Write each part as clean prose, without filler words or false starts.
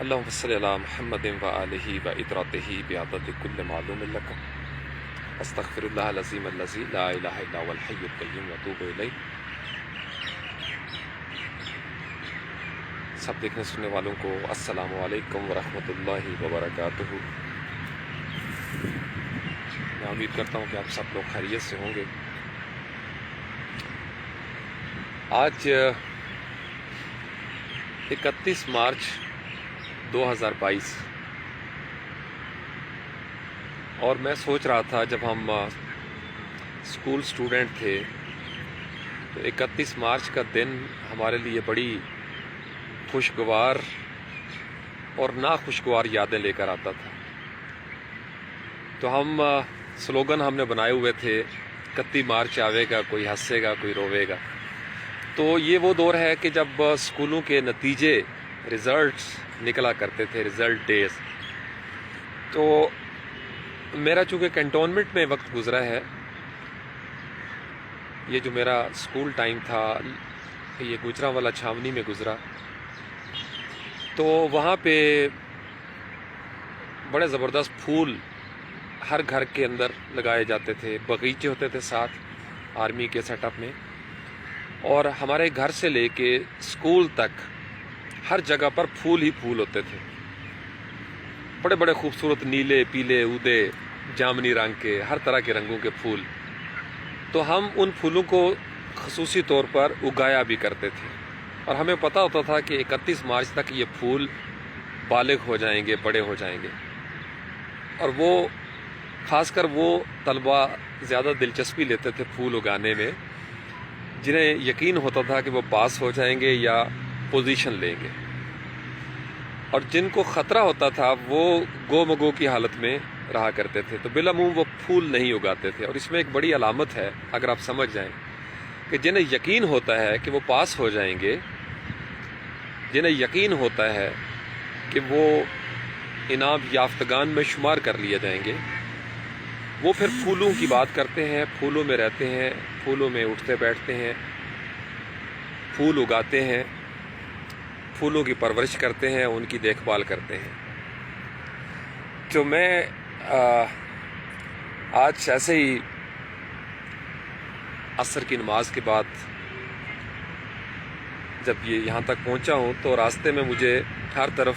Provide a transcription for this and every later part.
अल्लाहुम्मा सल्लि अला मुहम्मदिन व आलिहि व इतरातिहि बिअदद कुल्ल मालूम लकुम अस्तगफिरुल्लाहल अज़ीम अल्लज़ी ला इलाहा इल्ला हुवल हय्युल क़य्यूम व अतूबु इलैह। सब देखने सुनने वालों को अस्सलामु अलैकुम व रहमतुल्लाहि व बरकातुहू। मैं उम्मीद करता हूँ कि आप सब लोग खैरियत से होंगे। आज 31 मार्च 2022 और मैं सोच रहा था जब हम स्कूल स्टूडेंट थे तो 31 मार्च का दिन हमारे लिए बड़ी खुशगवार और ना खुशगवार यादें लेकर आता था। तो हम स्लोगन हमने बनाए हुए थे, 31 मार्च आवेगा कोई हंसेगा कोई रोवेगा। तो ये वो दौर है कि जब स्कूलों के नतीजे रिज़ल्ट्स निकला करते थे, रिज़ल्ट डेज। तो मेरा चूँकि कैंटोनमेंट में वक्त गुज़रा है, ये जो मेरा स्कूल टाइम था ये गुजरांवाला छावनी में गुज़रा। तो वहाँ पे बड़े ज़बरदस्त फूल हर घर के अंदर लगाए जाते थे, बगीचे होते थे साथ आर्मी के सेटअप में। और हमारे घर से लेके स्कूल तक हर जगह पर फूल ही फूल होते थे, बड़े बड़े खूबसूरत नीले, पीले, उदे, जामनी रंग के, हर तरह के रंगों के फूल। तो हम उन फूलों को ख़ुसूसी तौर पर उगाया भी करते थे और हमें पता होता था कि 31 मार्च तक ये फूल बालिग हो जाएंगे, बड़े हो जाएंगे। और वो ख़ासकर वो तलबा ज़्यादा दिलचस्पी लेते थे फूल उगाने में, जिन्हें यकीन होता था कि वो पास हो जाएंगे या पोजीशन लेंगे। और जिनको ख़तरा होता था वो गोमगो की हालत में रहा करते थे, तो बिलामूम वो फूल नहीं उगाते थे। और इसमें एक बड़ी अलामत है, अगर आप समझ जाएं, कि जिन्हें यकीन होता है कि वो पास हो जाएंगे, जिन्हें यकीन होता है कि वो इनाम याफ्तगान में शुमार कर लिए जाएंगे, वो फिर फूलों की बात करते हैं, फूलों में रहते हैं, फूलों में उठते बैठते हैं, फूल उगाते हैं, फूलों की परवरिश करते हैं, उनकी देखभाल करते हैं। तो मैं आज ऐसे ही असर की नमाज के बाद जब ये यहाँ तक पहुँचा हूँ तो रास्ते में मुझे हर तरफ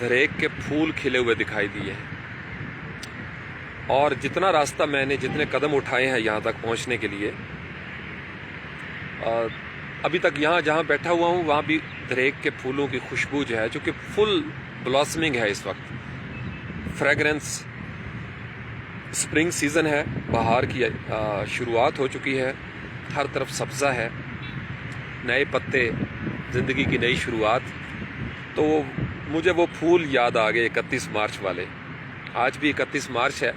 धरेक के फूल खिले हुए दिखाई दिए हैं। और जितना रास्ता मैंने, जितने कदम उठाए हैं यहाँ तक पहुँचने के लिए, अभी तक यहाँ जहाँ बैठा हुआ हूँ वहाँ भी धरेक के फूलों की खुशबू जो है, चूँकि फुल ब्लॉसमिंग है इस वक्त, फ्रेगरेंस, स्प्रिंग सीज़न है, बहार की शुरुआत हो चुकी है, हर तरफ सब्ज़ा है, नए पत्ते, ज़िंदगी की नई शुरुआत। तो मुझे वो फूल याद आ गए 31 मार्च वाले। आज भी 31 मार्च है,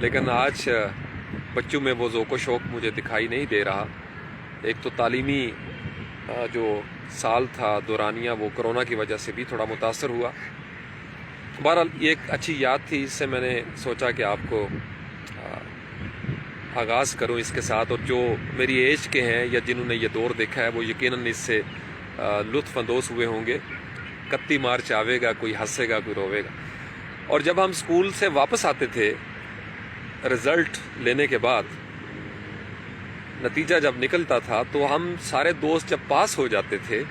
लेकिन आज बच्चों में वो ज़ौक़ शौक़ मुझे दिखाई नहीं दे रहा। एक तो तालीमी जो साल था दौरानिया, वो कोरोना की वजह से भी थोड़ा मुतासर हुआ। बहरहाल ये एक अच्छी याद थी, इससे मैंने सोचा कि आपको आगाज़ करूं इसके साथ। और जो मेरी एज के हैं या जिन्होंने ये दौर देखा है वो यकीनन इससे लुत्फ़ अंदोज़ हुए होंगे। 31 मार्च आवेगा कोई हंसेगा कोई रोवेगा। और जब हम स्कूल से वापस आते थे रिज़ल्ट लेने के बाद, नतीजा जब निकलता था, तो हम सारे दोस्त जब पास हो जाते थे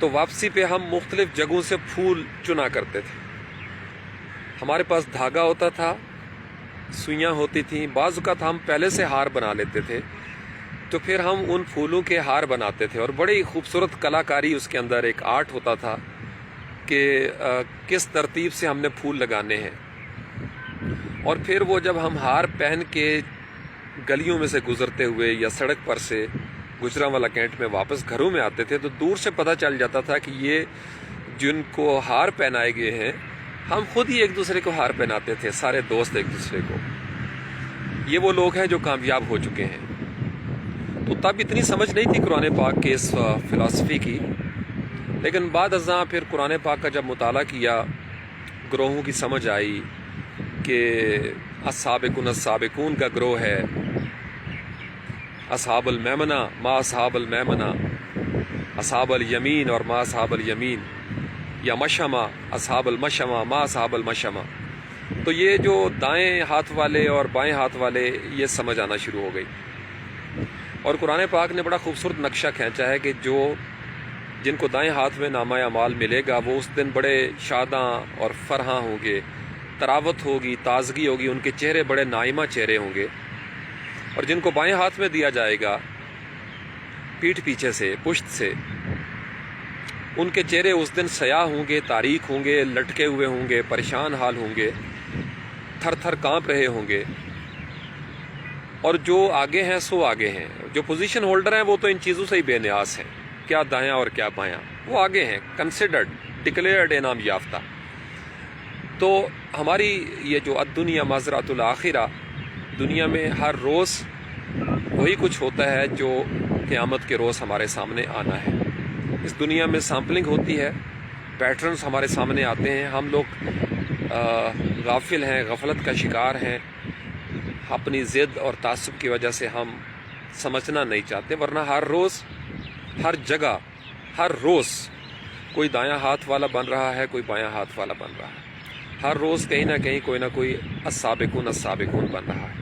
तो वापसी पे हम मुख्तलिफ़ जगहों से फूल चुना करते थे। हमारे पास धागा होता था, सुइयाँ होती थीं, बाज़ औक़ात हम पहले से हार बना लेते थे, तो फिर हम उन फूलों के हार बनाते थे। और बड़ी खूबसूरत कलाकारी उसके अंदर, एक आर्ट होता था कि किस तरतीब से हमने फूल लगाने हैं। और फिर वो जब हम हार पहन के गलियों में से गुज़रते हुए या सड़क पर से गुजरांवाला कैंट में वापस घरों में आते थे, तो दूर से पता चल जाता था कि ये जिनको हार पहनाए गए हैं, हम खुद ही एक दूसरे को हार पहनाते थे, सारे दोस्त एक दूसरे को। ये वो लोग हैं जो कामयाब हो चुके हैं। तो तब इतनी समझ नहीं थी कुरान पाक के इस फ़िलासफ़ी की, लेकिन बाद अज़ां फिर कुरान पाक का जब मुताला किया, ग्रोहों की समझ आई कि अस्साबिकून का ग्रोह है, अस्हाबुल मैमना मा अस्हाबुल मैमना, अस्हाबुल यमीन और मा अस्हाबुल यमीन। या मशमा असहाबल मशमा मा असहाबल मशमा। तो ये जो दाएं हाथ वाले और बाएं हाथ वाले, ये समझ आना शुरू हो गई। और कुरान पाक ने बड़ा खूबसूरत नक्शा खींचा है कि जिनको दाएं हाथ में नामा अमाल मिलेगा वो उस दिन बड़े शादां और फरहां होंगे, तरावत होगी, ताजगी होगी, उनके चेहरे बड़े नाइमा चेहरे होंगे। और जिनको बाएं हाथ में दिया जाएगा पीठ पीछे से, पुश्त से, उनके चेहरे उस दिन सयाह होंगे, तारीख होंगे, लटके हुए होंगे, परेशान हाल होंगे, थर थर कांप रहे होंगे। और जो आगे हैं सो आगे हैं, जो पोजीशन होल्डर हैं वो तो इन चीज़ों से ही बेनियास हैं, क्या दायां और क्या बायां, वो आगे हैं, कंसिडर्ड, डिक्लेयर्ड, इनाम याफ्ता। तो हमारी ये जो अद्दुनिया मज़रअतुल आखिरा, दुनिया में हर रोज़ वही कुछ होता है जो क़यामत के रोज़ हमारे सामने आना है। इस दुनिया में सैम्पलिंग होती है, पैटर्न्स हमारे सामने आते हैं, हम लोग गाफिल हैं, गफलत का शिकार हैं, अपनी ज़िद और तासुब की वजह से हम समझना नहीं चाहते। वरना हर रोज़, हर जगह, हर रोज़ कोई दायां हाथ वाला बन रहा है, कोई बायां हाथ वाला बन रहा है। हर रोज़ कहीं ना कहीं कोई ना कोई अस्साबिकून बन रहा है।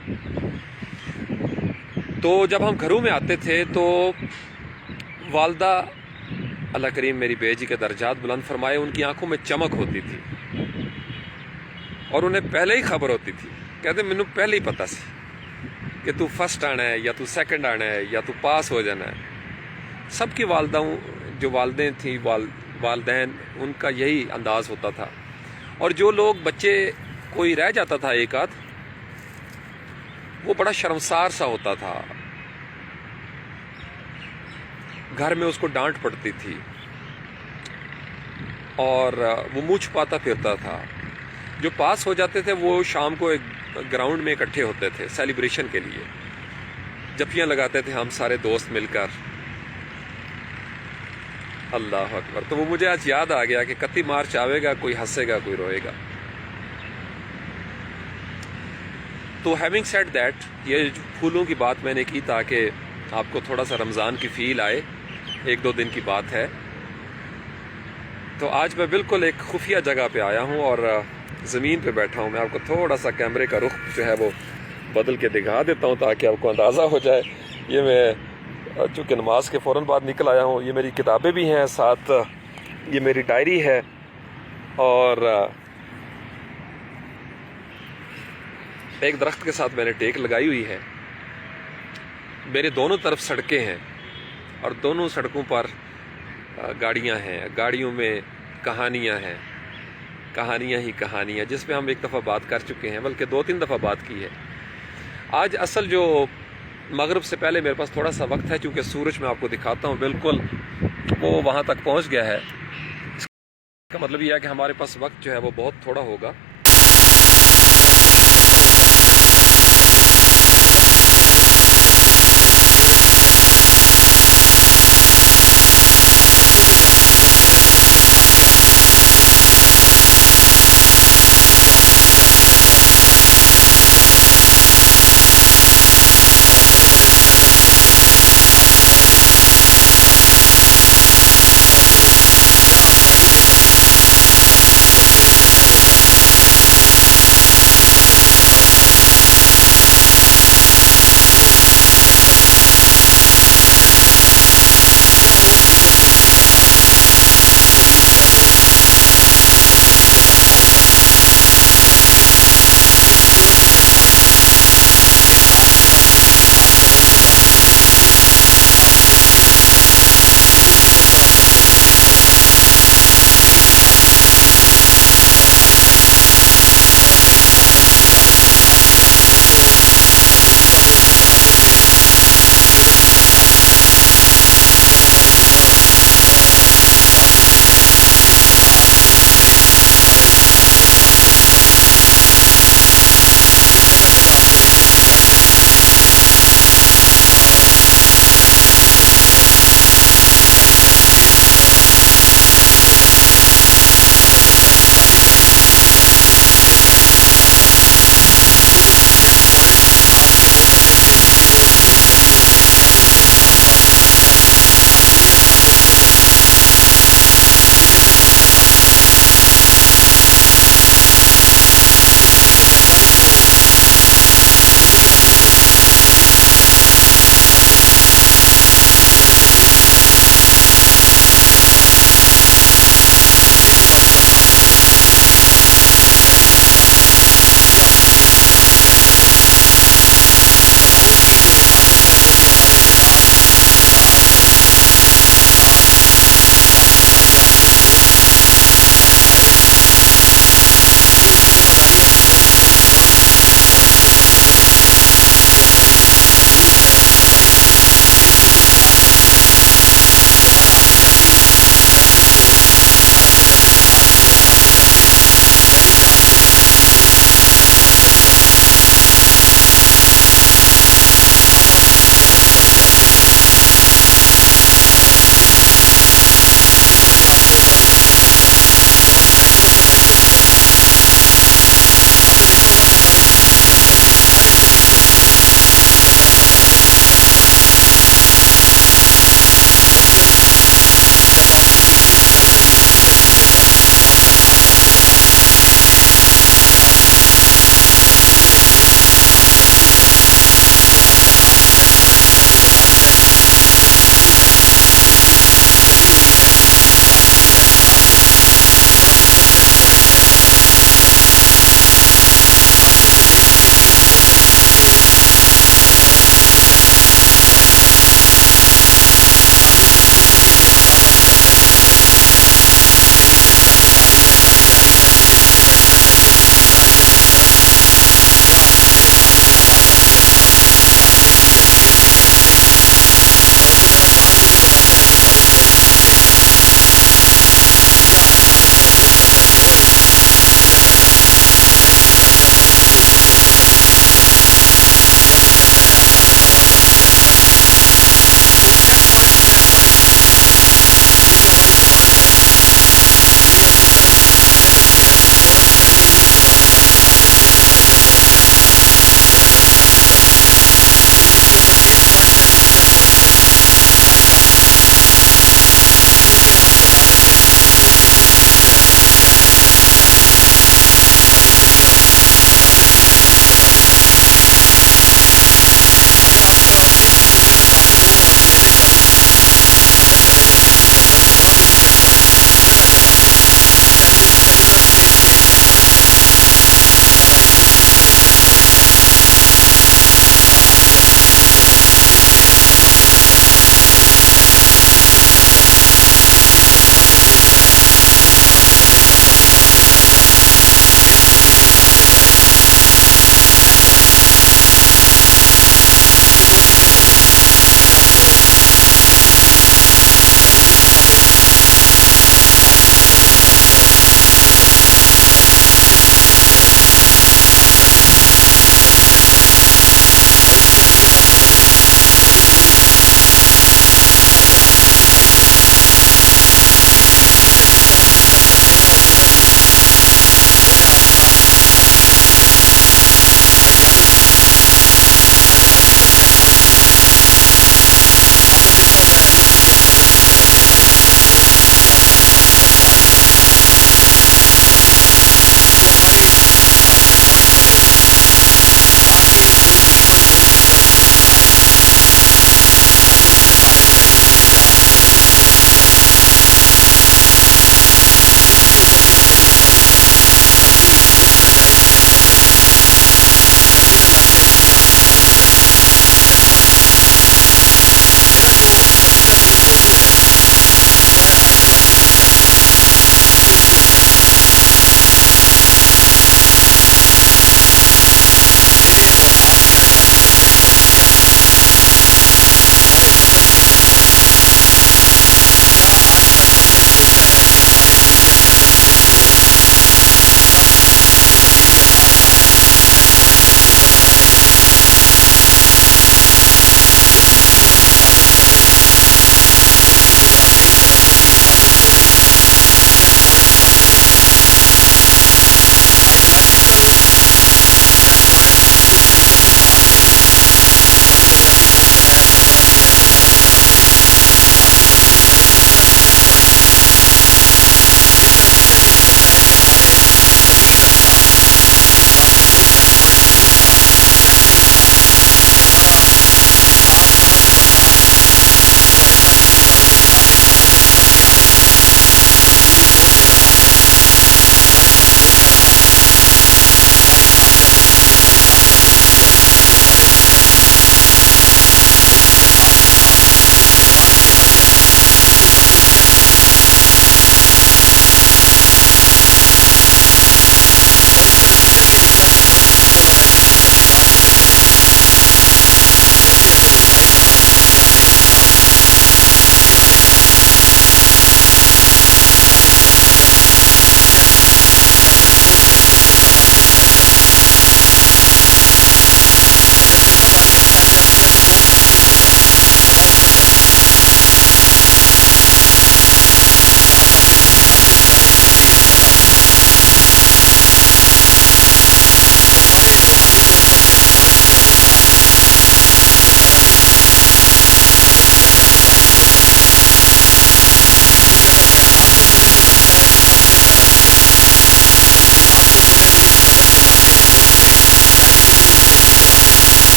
तो जब हम घरों में आते थे तो वालदा, अल्लाह करीम मेरी बेजी के दर्जात बुलंद फरमाए, उनकी आंखों में चमक होती थी और उन्हें पहले ही खबर होती थी। कहते मैनू पहले ही पता सी कि तू फर्स्ट आना है या तू सेकंड आना है या तू पास हो जाना है। सबकी वालदाओं, जो वालदें थी, वालदैन, उनका यही अंदाज़ होता था। और जो लोग बच्चे कोई रह जाता था एक आध, वो बड़ा शर्मसार सा होता था, घर में उसको डांट पड़ती थी और वो मुँह छुपाता फिरता था। जो पास हो जाते थे वो शाम को एक ग्राउंड में इकट्ठे होते थे सेलिब्रेशन के लिए, जफ्फियाँ लगाते थे हम सारे दोस्त मिलकर। अल्लाह अकबर। तो वो मुझे आज याद आ गया कि 31 मार्च आवेगा, कोई हंसेगा, कोई रोएगा। तो हैविंग सेड दैट, ये फूलों की बात मैंने की ताकि आपको थोड़ा सा रमज़ान की फील आए, 1-2 दिन की बात है। तो आज मैं बिल्कुल एक खुफिया जगह पे आया हूँ और ज़मीन पे बैठा हूँ। मैं आपको थोड़ा सा कैमरे का रुख जो है वो बदल के दिखा देता हूँ ताकि आपको अंदाज़ा हो जाए। ये मैं चूँकि नमाज के फ़ौरन बाद निकल आया हूँ। ये मेरी किताबें भी हैं, साथ ये मेरी डायरी है और एक दरख्त के साथ मैंने टेक लगाई हुई है। मेरे दोनों तरफ सड़कें हैं और दोनों सड़कों पर गाड़ियां हैं, गाड़ियों में कहानियां हैं, कहानियां ही कहानियां, जिस पे हम एक दफ़ा बात कर चुके हैं, बल्कि 2-3 दफ़ा बात की है। आज असल जो मगरिब से पहले मेरे पास थोड़ा सा वक्त है, क्योंकि सूरज मैं आपको दिखाता हूँ बिल्कुल वो वहाँ तक पहुँच गया है। इसका मतलब यह है कि हमारे पास वक्त जो है वो बहुत थोड़ा होगा।